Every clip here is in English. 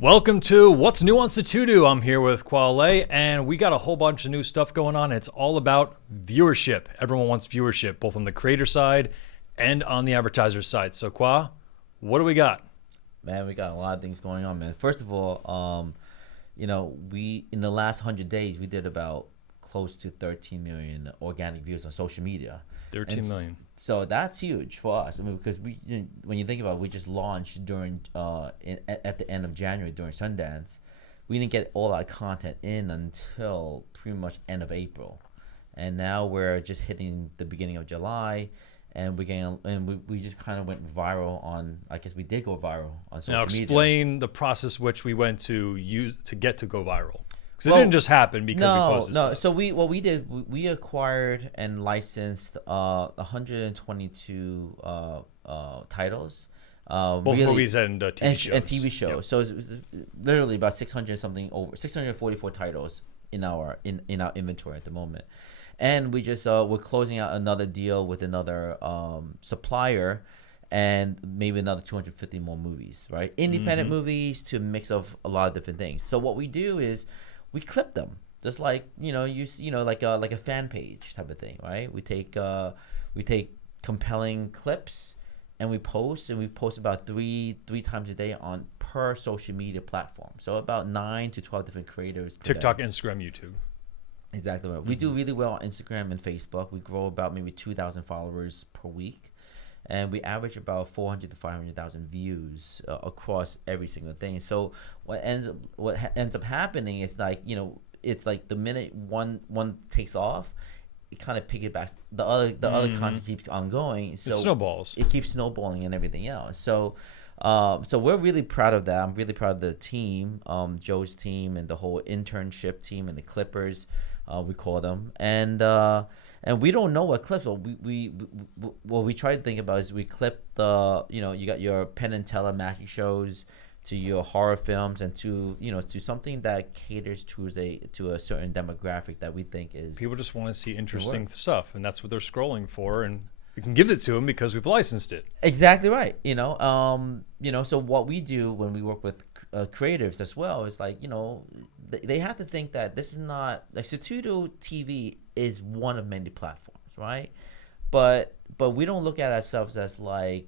Welcome to What's New on Sutudu. I'm here with Kwale, and we got a whole bunch of new stuff going on. It's all about viewership. Everyone wants viewership, both on the creator side and on the advertiser side. So, Kwa, what do we got? Man, we got a lot of things going on, man. First of all, we in the last 100 days we did about close to 13 million organic views on social media. 13 million. So that's huge for us. I mean, because when you think about it, we just launched during at the end of January during Sundance. We didn't get all our content in until pretty much end of April, and now we're just hitting the beginning of July. And we just kind of went viral on. I guess we did go viral on social media. Now explain the process which we went to use to get to go viral, because it didn't just happen because we posted stuff. So we acquired and licensed 122 titles. Both movies and TV shows. And TV shows. Yep. So it's literally about 644 titles in our inventory at the moment. And we just we're closing out another deal with another supplier, and maybe another 250 more movies, right? Independent movies to a mix of a lot of different things. So what we do is we clip them, just like like a fan page type of thing, right? We take compelling clips and we post about three times a day on per social media platform. So about 9 to 12 different creators. TikTok, Instagram, YouTube. Exactly right. We do really well on Instagram and Facebook. We grow about maybe 2,000 followers per week, and we average about 400 to 500,000 views across every single thing. So what ends up happening is it's like the minute one takes off, it kind of piggybacks the other content keeps ongoing. So it snowballs. It keeps snowballing and everything else. So we're really proud of that. I'm really proud of the team, Joe's team, and the whole internship team and the Clippers, we call them. And we don't know what clips. What we try to think about is we clip you got your Penn and Teller magic shows, to your horror films, and to something that caters to a certain demographic that we think is people just want to see interesting stuff, and that's what they're scrolling for, and we can give it to them because we've licensed it. Exactly right. So what we do when we work with creatives as well is they have to think that this is not like Sutudu TV is one of many platforms, right? But we don't look at ourselves as a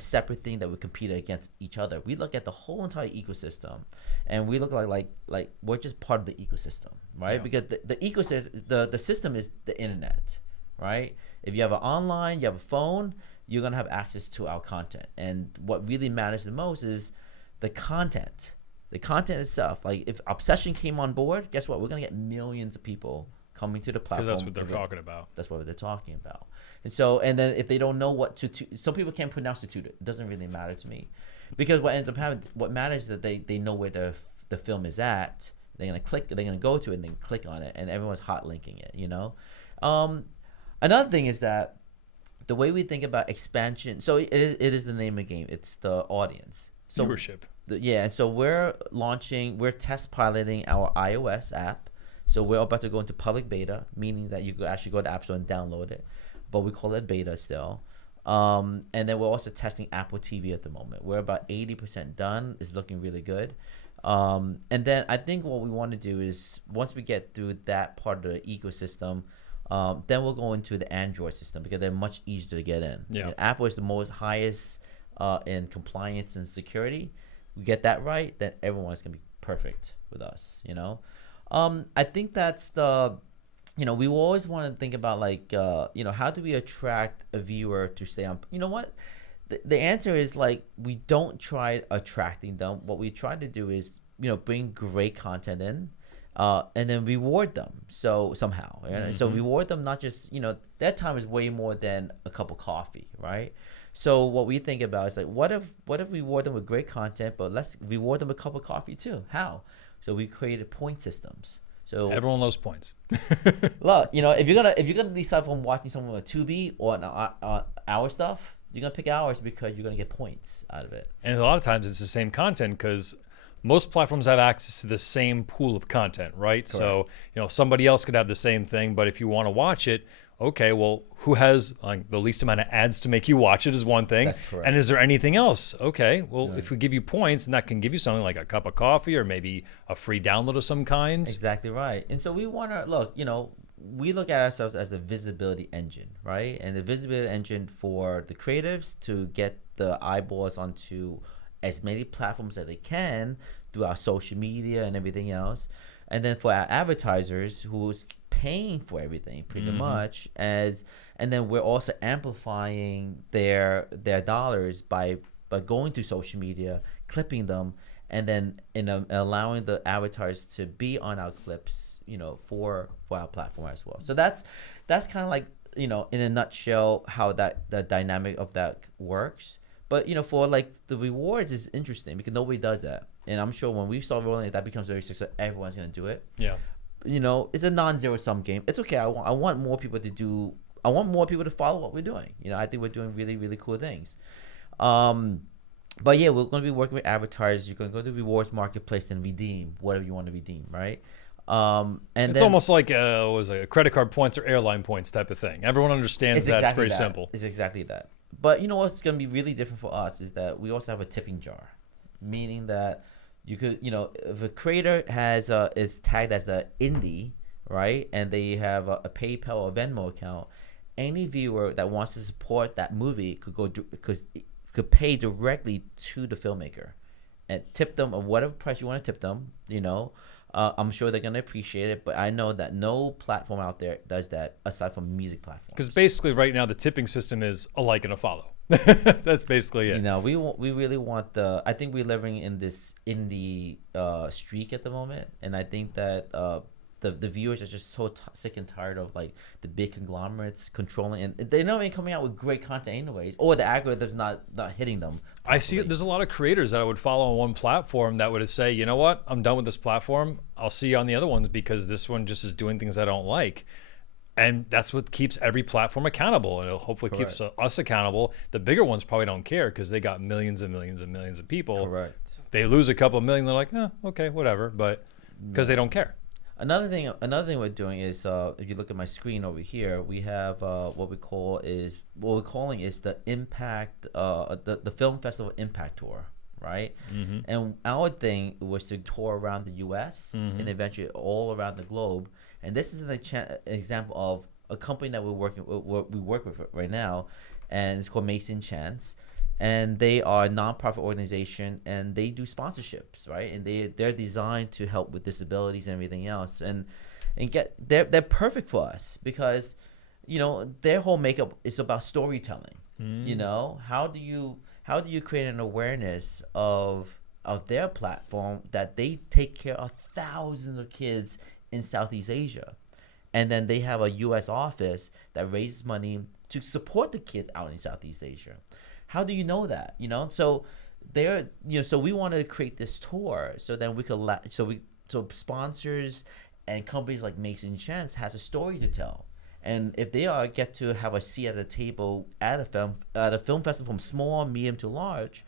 separate thing that we compete against each other. We look at the whole entire ecosystem, and we look like we're just part of the ecosystem, right? Yeah. Because the ecosystem, the system is the internet, right? If you have an online, you have a phone, you're gonna have access to our content. And what really matters the most is the content. The content itself. Like if Obsession came on board, guess what? We're gonna get millions of people coming to the platform. Because that's what they're talking about. That's what they're talking about. And then if they don't know what some people can't pronounce Sutudu. It doesn't really matter to me, because what ends up happening, what matters is that they know where the film is at. They're gonna go to it and then click on it, and everyone's hot linking it. Another thing is that the way we think about expansion. So it is the name of the game. It's the audience. So viewership. And so we're test piloting our iOS app. So we're about to go into public beta, meaning that you could actually go to App Store and download it, but we call it beta still. And then we're also testing Apple TV at the moment. We're about 80% done. It's looking really good. And then I think what we want to do is once we get through that part of the ecosystem, then we'll go into the Android system, because they're much easier to get in. Yeah. And Apple is the highest in compliance and security. We get that right, then everyone's gonna be perfect with us. I think that's we always want to think about how do we attract a viewer to stay on. You know what? The answer is we don't try attracting them. What we try to do is bring great content in. And then reward them somehow. So reward them, not just that time is way more than a cup of coffee, right? So what we think about is what if we reward them with great content, but let's reward them with a cup of coffee too? How? So we created point systems. So everyone loves points. Look, if you're gonna decide from watching someone with Tubi or our stuff, you're gonna pick ours because you're gonna get points out of it. And a lot of times it's the same content, because most platforms have access to the same pool of content, right? Correct. So somebody else could have the same thing, but if you want to watch it, okay, well, who has like the least amount of ads to make you watch it is one thing. That's correct. And is there anything else? Okay, well, if we give you points, and that can give you something like a cup of coffee or maybe a free download of some kind. Exactly right. And so we want to look, we look at ourselves as a visibility engine, right? And the visibility engine for the creatives to get the eyeballs onto as many platforms as they can through our social media and everything else. And then for our advertisers who's paying for everything pretty much, and then we're also amplifying their dollars by going through social media, clipping them, and then allowing the advertisers to be on our clips, for our platform as well. So that's kind of like, in a nutshell how the dynamic of that works. But for like the rewards is interesting because nobody does that, and I'm sure when we start rolling it, that becomes very successful. Everyone's gonna do it. Yeah. It's a non-zero sum game. It's okay. I want more people to do. I want more people to follow what we're doing. I think we're doing really, really cool things. But yeah, we're going to be working with advertisers. You're going to go to the rewards marketplace and redeem whatever you want to redeem, right? And it's almost like a credit card points or airline points type of thing. Everyone understands that. It's very simple. It's exactly that. But what's going to be really different for us is that we also have a tipping jar, meaning that you could, if a creator is tagged as the indie, right, and they have a PayPal or Venmo account, any viewer that wants to support that movie could pay directly to the filmmaker and tip them at whatever price you want to tip them. I'm sure they're going to appreciate it, but I know that no platform out there does that aside from music platforms. Because basically right now the tipping system is a like and a follow. That's basically it. We really want I think we're living in this indie streak at the moment, and I think that the viewers are just so sick and tired of like the big conglomerates controlling, and they're not even coming out with great content anyways, or the algorithm's not hitting them properly. I see there's a lot of creators that I would follow on one platform that would say, you know what, I'm done with this platform. I'll see you on the other ones because this one just is doing things I don't like. And that's what keeps every platform accountable, and it hopefully keeps us accountable. The bigger ones probably don't care because they got millions and millions and millions of people. Correct. They lose a couple of million, they're like, okay, whatever, but because they don't care. Another thing we're doing is if you look at my screen over here, we have what we're calling is the impact the film festival impact tour, right? And our thing was to tour around the U.S. and eventually all around the globe. And this is an example of a company that we work with right now, and it's called Mason Chance. And they are a nonprofit organization, and they do sponsorships, right? And they're designed to help with disabilities and everything else. And they're perfect for us because, their whole makeup is about storytelling. How do you create an awareness of their platform that they take care of thousands of kids in Southeast Asia, and then they have a U.S. office that raises money to support the kids out in Southeast Asia. How do you know that? So so we wanted to create this tour so then we could so sponsors and companies like Mason Chance has a story to tell, and if they get to have a seat at the table at a film festival from small, medium to large,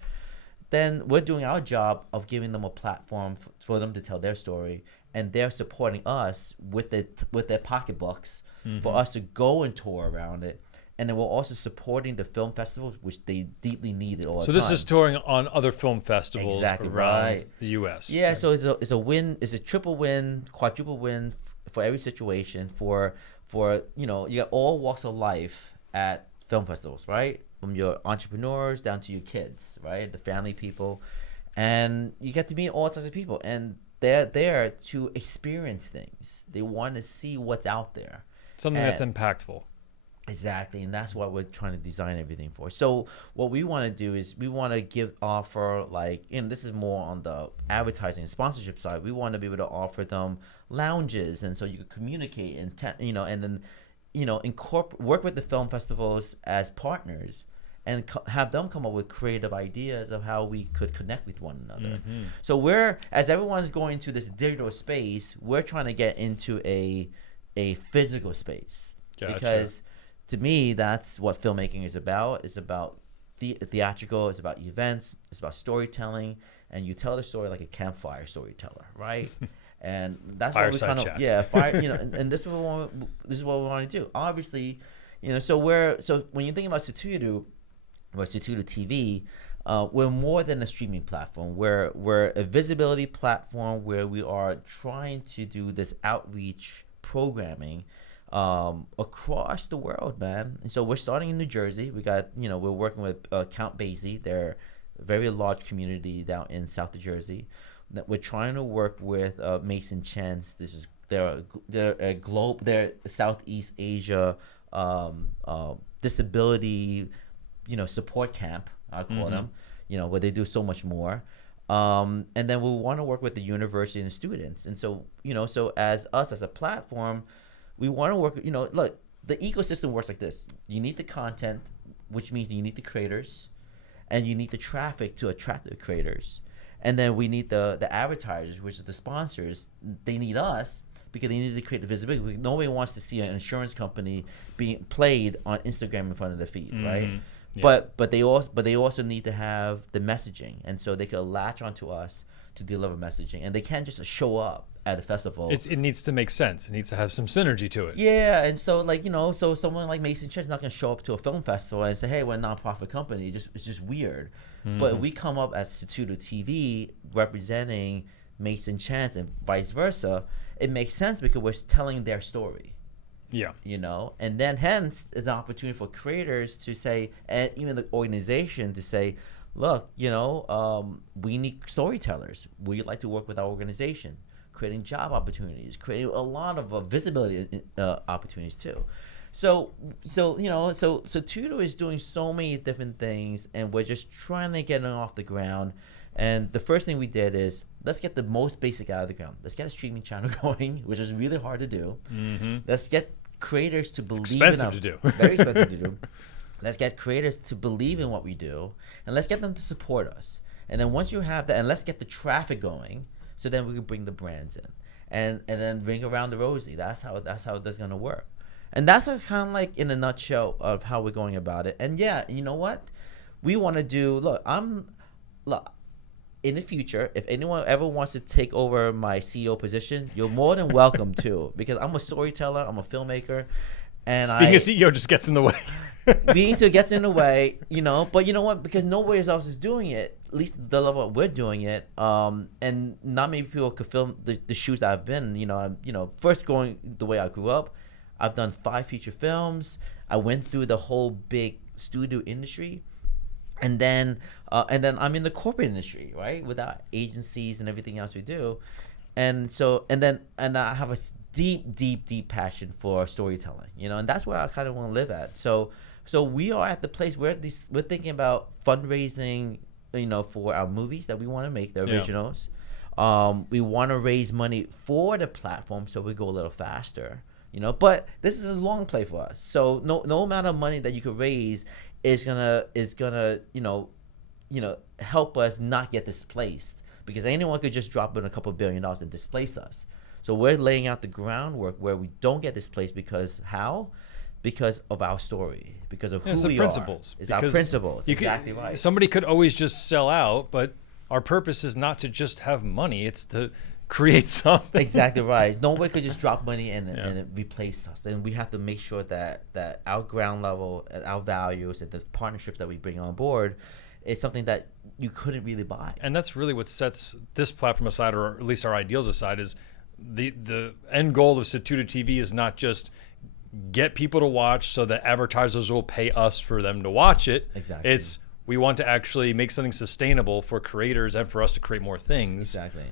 then we're doing our job of giving them a platform for them to tell their story, and they're supporting us with their pocketbooks for us to go and tour around it. And then we're also supporting the film festivals, which they deeply need it all the time. So this is touring on other film festivals around the U.S. Yeah, so it's a win, it's a triple win, quadruple win for every situation for you got all walks of life at film festivals, right? From your entrepreneurs down to your kids, right? The family people. And you get to meet all types of people. And they're there to experience things. They want to see what's out there. Something that's impactful. Exactly, and that's what we're trying to design everything for. So what we want to do is we want to offer this is more on the advertising and sponsorship side. We want to be able to offer them lounges, and so you can communicate and and then work with the film festivals as partners and have them come up with creative ideas of how we could connect with one another. So as everyone's going to this digital space, we're trying to get into a physical space. Gotcha. Because to me, that's what filmmaking is about. It's about theatrical. It's about events. It's about storytelling. and you tell the story like a campfire storyteller, right? And that's Fireside what we chat. and this is what we want to do. Obviously, so when you think about Sutudu or Sutudu TV, we're more than a streaming platform. We're a visibility platform where we are trying to do this outreach programming across the world, man. And so we're starting in New Jersey. We got, we're working with Count Basie. They're a very large community down in South New Jersey. That we're trying to work with Mason Chance. They're Southeast Asia disability, support camp. I call them, where they do so much more. And then we want to work with the university and the students. And so, so as a platform, we want to work, look, the ecosystem works like this. You need the content, which means you need the creators, and you need the traffic to attract the creators. And then we need the advertisers, which are the sponsors. They need us because they need to create the visibility. Nobody wants to see an insurance company being played on Instagram in front of their feed, right? Yeah. But they also need to have the messaging, and so they could latch onto us to deliver messaging, and they can't just show up at a festival. It needs to make sense. It needs to have some synergy to it. Yeah, and so so someone like Mason Chen's not gonna show up to a film festival and say, "Hey, we're a nonprofit company." It's just weird. But we come up as Sutudu TV representing Mason Chance and vice versa. It makes sense because we're telling their story. Yeah. And then hence is an opportunity for creators to say, and even the organization to say, look, we need storytellers. We'd like to work with our organization, creating job opportunities, creating a lot of visibility opportunities too. So Sutudu is doing so many different things, and we're just trying to get it off the ground. And the first thing we did is, let's get the most basic out of the ground. Let's get a streaming channel going, which is really hard to do. Let's get creators to believe very expensive to do. Let's get creators to believe in what we do, and let's get them to support us. And then once you have that, and let's get the traffic going, so then we can bring the brands in, and then ring around the rosy. That's how that's gonna work. And that's kind of like in a nutshell of how we're going about it. And yeah, you know what? We want to do, look, in the future, if anyone ever wants to take over my CEO position, you're more than welcome to, because I'm a storyteller, I'm a filmmaker, and being a CEO just gets in the way. being CEO gets in the way, but you know what? Because nobody else is doing it, at least the level we're doing it, and not many people could film the shoes that I've been. First going the way I grew up, I've done 5 feature films. I went through the whole big studio industry. And then I'm in the corporate industry, right, with our agencies and everything else we do, and I have a deep passion for storytelling, and that's where I kind of want to live at. So we are at the place where we're thinking about fundraising, for our movies that we want to make, the originals. We want to raise money for the platform, so we go a little faster, But this is a long play for us. So no amount of money that you could raise is gonna help us not get displaced, because anyone could just drop in a couple $1 billion and displace us. So we're laying out the groundwork where we don't get displaced, because of our story, because of who we are. It's our principles. Exactly right. Somebody could always just sell out, but our purpose is not to just have money, it's to create something. Exactly right. Nobody could just drop money and replace us. And we have to make sure that our ground level, our values, and the partnerships that we bring on board is something that you couldn't really buy. And that's really what sets this platform aside, or at least our ideals aside, is the end goal of Sutudu TV is not just get people to watch so that advertisers will pay us for them to watch it. Exactly. It's we want to actually make something sustainable for creators and for us to create more things. Exactly.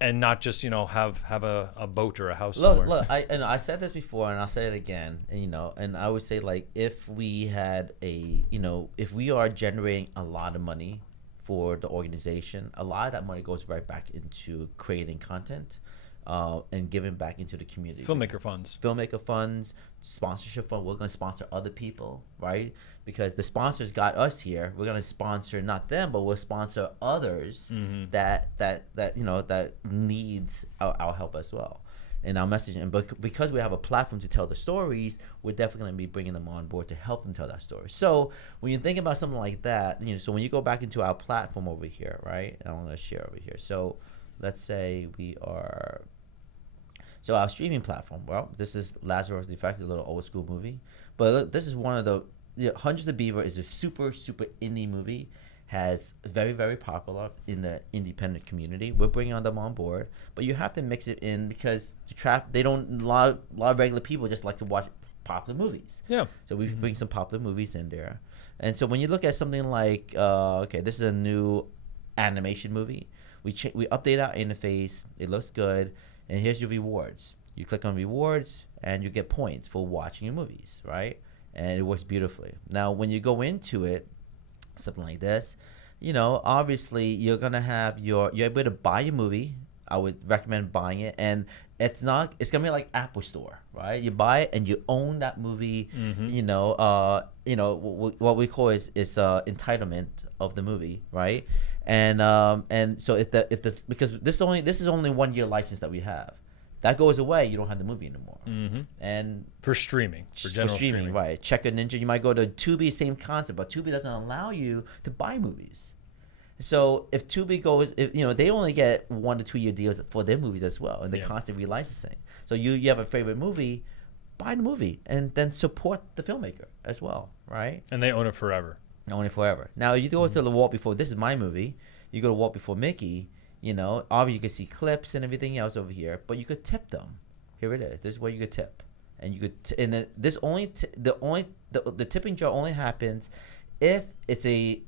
And not just have a boat or a house somewhere. Look, I said this before, and I'll say it again. And I would say, like, if we had if we are generating a lot of money for the organization, a lot of that money goes right back into creating content, and giving back into the community. Filmmaker funds, sponsorship fund. We're going to sponsor other people, right? Because the sponsors got us here. We're going to sponsor not them, but we'll sponsor others that needs our help as well. in our messaging. And because we have a platform to tell the stories, we're definitely going to be bringing them on board to help them tell that story. So when you think about something like that, so when you go back into our platform over here, right? I'm going to share over here. So let's say so our streaming platform. Well, this is Lazarus the Effect, a little old school movie, but look, this is one of the Hundreds of Beaver is a super indie movie. Has very, very popular in the independent community. We're bringing them on board, but you have to mix it in because they don't. A lot of regular people just like to watch popular movies. Yeah. So we bring some popular movies in there, and so when you look at something like, okay, this is a new animation movie. We update our interface. It looks good, and here's your rewards. You click on rewards, and you get points for watching your movies, right? And it works beautifully. Now, when you go into it, something like this, obviously you're gonna you're able to buy your movie. I would recommend buying it, and it's gonna be like Apple Store, right? You buy it and you own that movie. What we call is entitlement of the movie, right? And so because this is only 1 year license that we have. That goes away, you don't have the movie anymore. And for streaming, for general streaming, right? Checker Ninja, you might go to Tubi, same concept, but Tubi doesn't allow you to buy movies. So if Tubi goes, they only get 1 to 2 year deals for their movies as well, and they're constantly relicensing. So you have a favorite movie, buy the movie, and then support the filmmaker as well, right? And they own it forever. Own it forever. Now you go to the Walt Before. This is my movie. You go to Walt Before Mickey. Obviously you can see clips and everything else over here, but you could tip them. Here it is. This is where you could tip, and you could, and then this the tipping jar only happens if it's a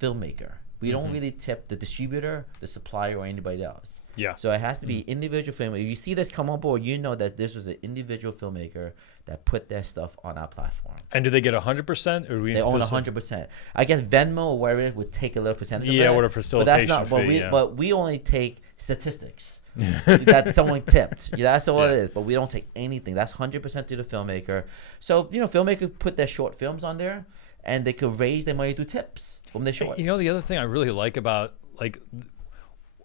filmmaker. We don't really tip the distributor, the supplier, or anybody else. Yeah. So it has to be individual filmmaker. If you see this come on board, that this was an individual filmmaker that put their stuff on our platform. And do they get 100%, or they own 100%? I guess Venmo or wherever it would take a little percentage. Yeah, of it, what a facilitation but that's not. fee. But we only take statistics that someone tipped. That's all it is. But we don't take anything. That's 100% to the filmmaker. So filmmaker put their short films on there, and they could raise their money through tips from their shorts. The other thing I really like about,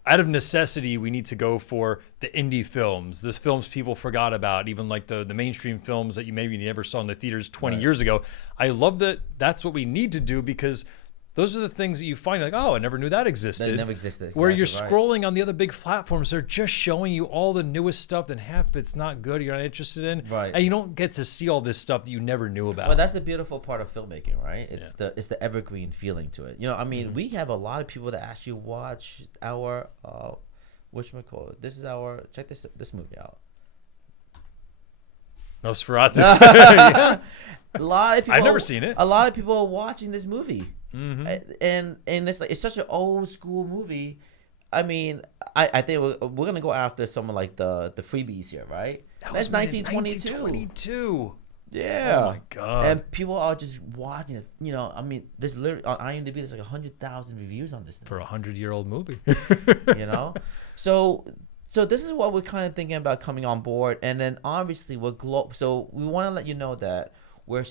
out of necessity, we need to go for the indie films, the films people forgot about, even like the mainstream films that you maybe never saw in the theaters 20 years ago. I love that that's what we need to do, because those are the things that you find like, oh, I never knew that existed. That never existed. Exactly, where you're scrolling on the other big platforms, they're just showing you all the newest stuff, and half it's not good, you're not interested in. Right. And you don't get to see all this stuff that you never knew about. Well, that's the beautiful part of filmmaking, right? It's the evergreen feeling to it. We have a lot of people that actually watch our whatchamacallit. This is our, check this movie out. Nosferatu. A lot of people. I've never seen it. A lot of people are watching this movie, and it's such an old school movie. I mean, I think we're gonna go after someone like the freebies here, right? That's 1922. Yeah. Oh my god. And people are just watching it. There's literally on IMDb there's like 100,000 reviews on this thing. For a 100-year-old movie. So this is what we're kind of thinking about coming on board, and then obviously we're global. So we want to let you know that we're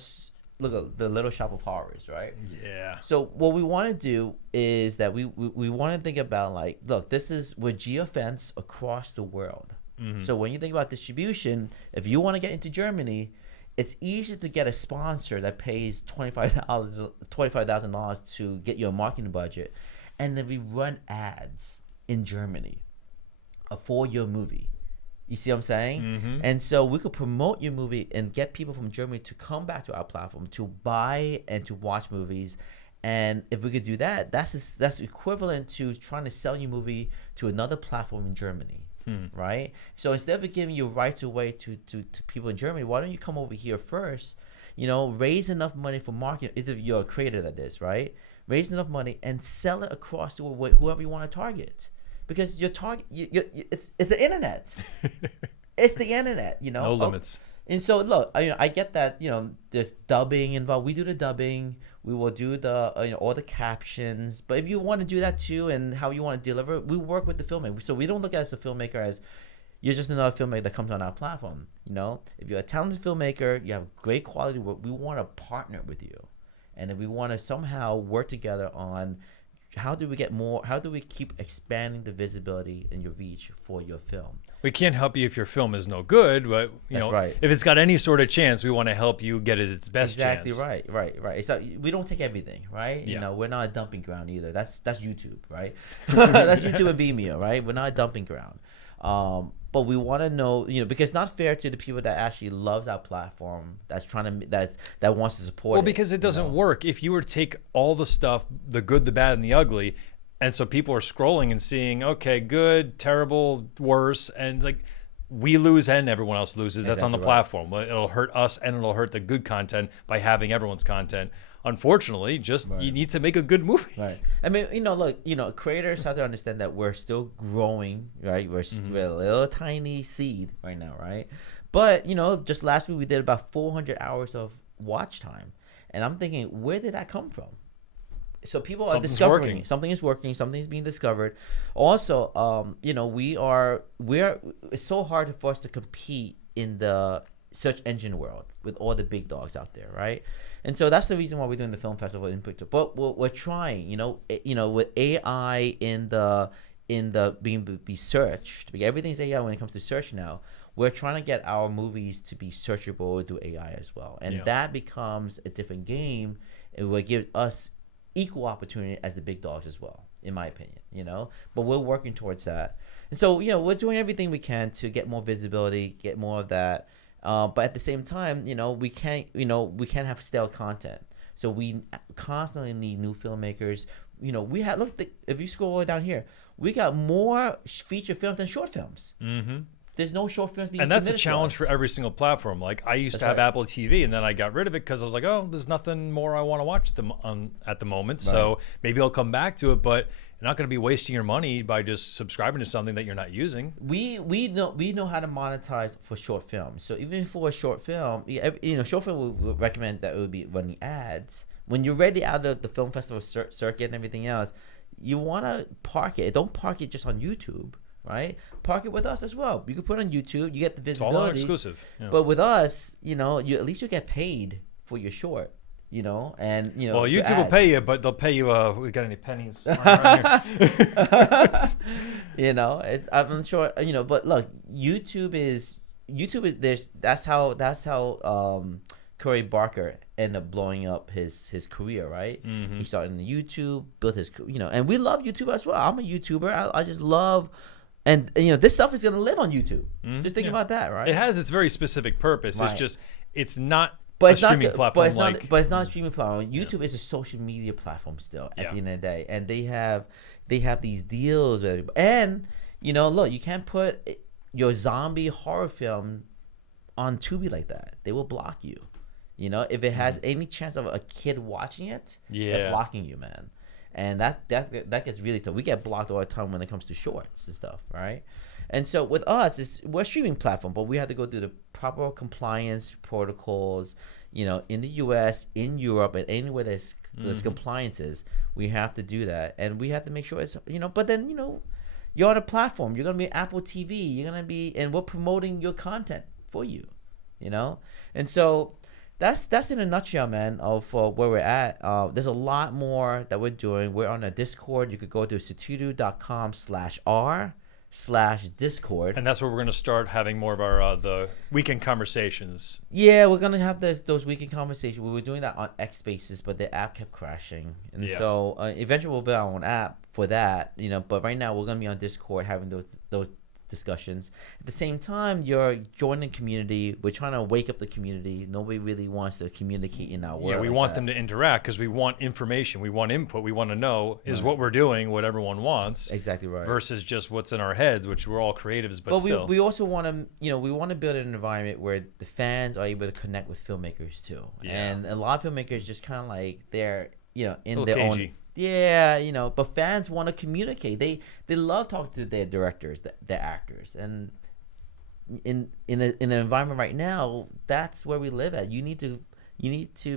look at the Little Shop of Horrors, right? Yeah. So what we want to do is that we want to think about look, we're geofence across the world. So when you think about distribution, if you want to get into Germany, it's easier to get a sponsor that pays $25,000 to get you a marketing budget, and then we run ads in Germany for your movie. You see what I'm saying? And so we could promote your movie and get people from Germany to come back to our platform to buy and to watch movies. And if we could do that, that's equivalent to trying to sell your movie to another platform in Germany, right? So instead of giving your rights away to people in Germany, why don't you come over here first? Raise enough money for marketing. If you're a creator, that is, right? Raise enough money and sell it across the world, whoever you want to target. Because your target, it's the internet. It's the internet, No limits. And so look, I get that there's dubbing involved. We do the dubbing. We will do the all the captions. But if you want to do that too, and how you want to deliver it, we work with the filmmaker. So we don't look at as a filmmaker as you're just another filmmaker that comes on our platform. If you're a talented filmmaker, you have great quality work, we want to partner with you, and then we want to somehow work together on how do we get more? How do we keep expanding the visibility and your reach for your film? We can't help you if your film is no good, but That's right. if it's got any sort of chance, we want to help you get it its best Exactly chance. right. So we don't take everything, right? Yeah. We're not a dumping ground either. That's YouTube, right? That's YouTube and Vimeo, right? We're not a dumping ground. But we want to know, because it's not fair to the people that actually loves our platform, that wants to support. Well, because it doesn't work. If you were to take all the stuff, the good, the bad, and the ugly, and so people are scrolling and seeing, okay, good, terrible, worse, and like we lose and everyone else loses. That's on the platform. It'll hurt us and it'll hurt the good content by having everyone's content. Unfortunately, you need to make a good movie. Right. I mean, look, creators have to understand that we're still growing, right? We're a little tiny seed right now, right? But, just last week we did about 400 hours of watch time. And I'm thinking, where did that come from? So people are discovering something is working, something is being discovered. Also, it's so hard for us to compete in the search engine world with all the big dogs out there, right? And so that's the reason why we're doing the film festival in Picture. But we're trying, with AI in the be searched. Because everything's AI when it comes to search now. We're trying to get our movies to be searchable through AI as well, and that becomes a different game. It will give us equal opportunity as the big dogs as well, in my opinion. But we're working towards that, and so we're doing everything we can to get more visibility, get more of that. But at the same time, we can't have stale content. So we constantly need new filmmakers. If you scroll all the way down here, we got more feature films than short films. Mm-hmm. There's no short films being submitted. And that's a challenge for every single platform. Like I used to have Apple TV, and then I got rid of it because I was like, oh, there's nothing more I want to watch at the moment. Right. So maybe I'll come back to it, but you're not going to be wasting your money by just subscribing to something that you're not using. We know how to monetize for short films. So even for a short film, short film we recommend that it would be running ads. When you're ready out of the film festival circuit and everything else, you want to park it. Don't park it just on YouTube. Right, park it with us as well. You can put it on YouTube. You get the visibility. It's all exclusive. Yeah. But with us, you at least you get paid for your short. And well, YouTube will pay you, but they'll pay you. We got any pennies? Right here. I'm sure. But look, YouTube is that's how Corey Barker ended up blowing up his career, right? Mm-hmm. He started in YouTube, built his, and we love YouTube as well. I'm a YouTuber. I just love. And this stuff is gonna live on YouTube. Mm-hmm. Just think about that, right? It has its very specific purpose. Right. It's not a streaming platform. But it's not a streaming platform. YouTube is a social media platform still. At the end of the day, and they have these deals with everybody. And look, you can't put your zombie horror film on Tubi like that. They will block you. If it has any chance of a kid watching it, they're blocking you, man. And that gets really tough. We get blocked all the time when it comes to shorts and stuff, right? And so with us, we're a streaming platform, but we have to go through the proper compliance protocols, in the U.S., in Europe, and anywhere there's compliances, we have to do that. And we have to make sure it's, but then, you're on a platform. You're going to be Apple TV. You're going to be, and we're promoting your content for you, And so that's in a nutshell, man, of where we're at. There's a lot more that we're doing. We're on a Discord. You could go to sutudu.com/r/Discord. And that's where we're going to start having more of our the weekend conversations. Yeah, we're going to have those weekend conversations. We were doing that on X Spaces, but the app kept crashing. And so eventually we'll build our own app for that, but right now we're going to be on Discord having those discussions. At the same time, you're joining community. We're trying to wake up the community. Nobody really wants to communicate in our world. Yeah, we want them to interact because we want information. We want input. We want to know is what we're doing what everyone wants. Exactly right. Versus just what's in our heads, which we're all creatives, but still. We also want to, we want to build an environment where the fans are able to connect with filmmakers too. Yeah. And a lot of filmmakers just kind of like they're, in their cagey. own. Yeah, but fans want to communicate. They love talking to their directors, their actors, and in the environment right now, that's where we live at. You need to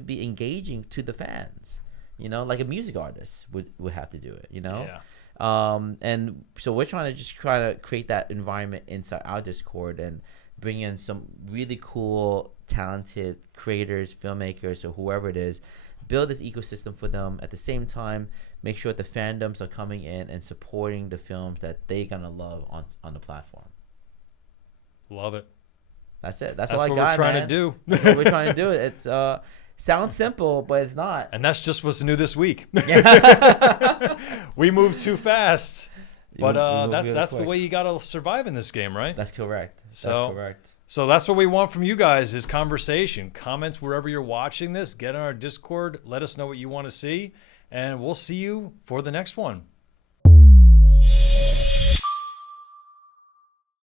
be engaging to the fans. Like a music artist would have to do it. Yeah. And so we're trying to create that environment inside our Discord and bring in some really cool, talented creators, filmmakers, or whoever it is. build this ecosystem for them. At the same time, make sure the fandoms are coming in and supporting the films that they're gonna love on the platform. Love it. That's it. That's all what I got, we're trying man. to do. That's what we're trying to do. It's sounds simple, but it's not. And that's just what's new this week. Yeah. We move too fast. But really that's the quick. way you got to survive in this game, right? That's correct. So- That's correct. So that's what we want from you guys is conversation. Comments wherever you're watching this. Get on our Discord. Let us know what you want to see. And we'll see you for the next one.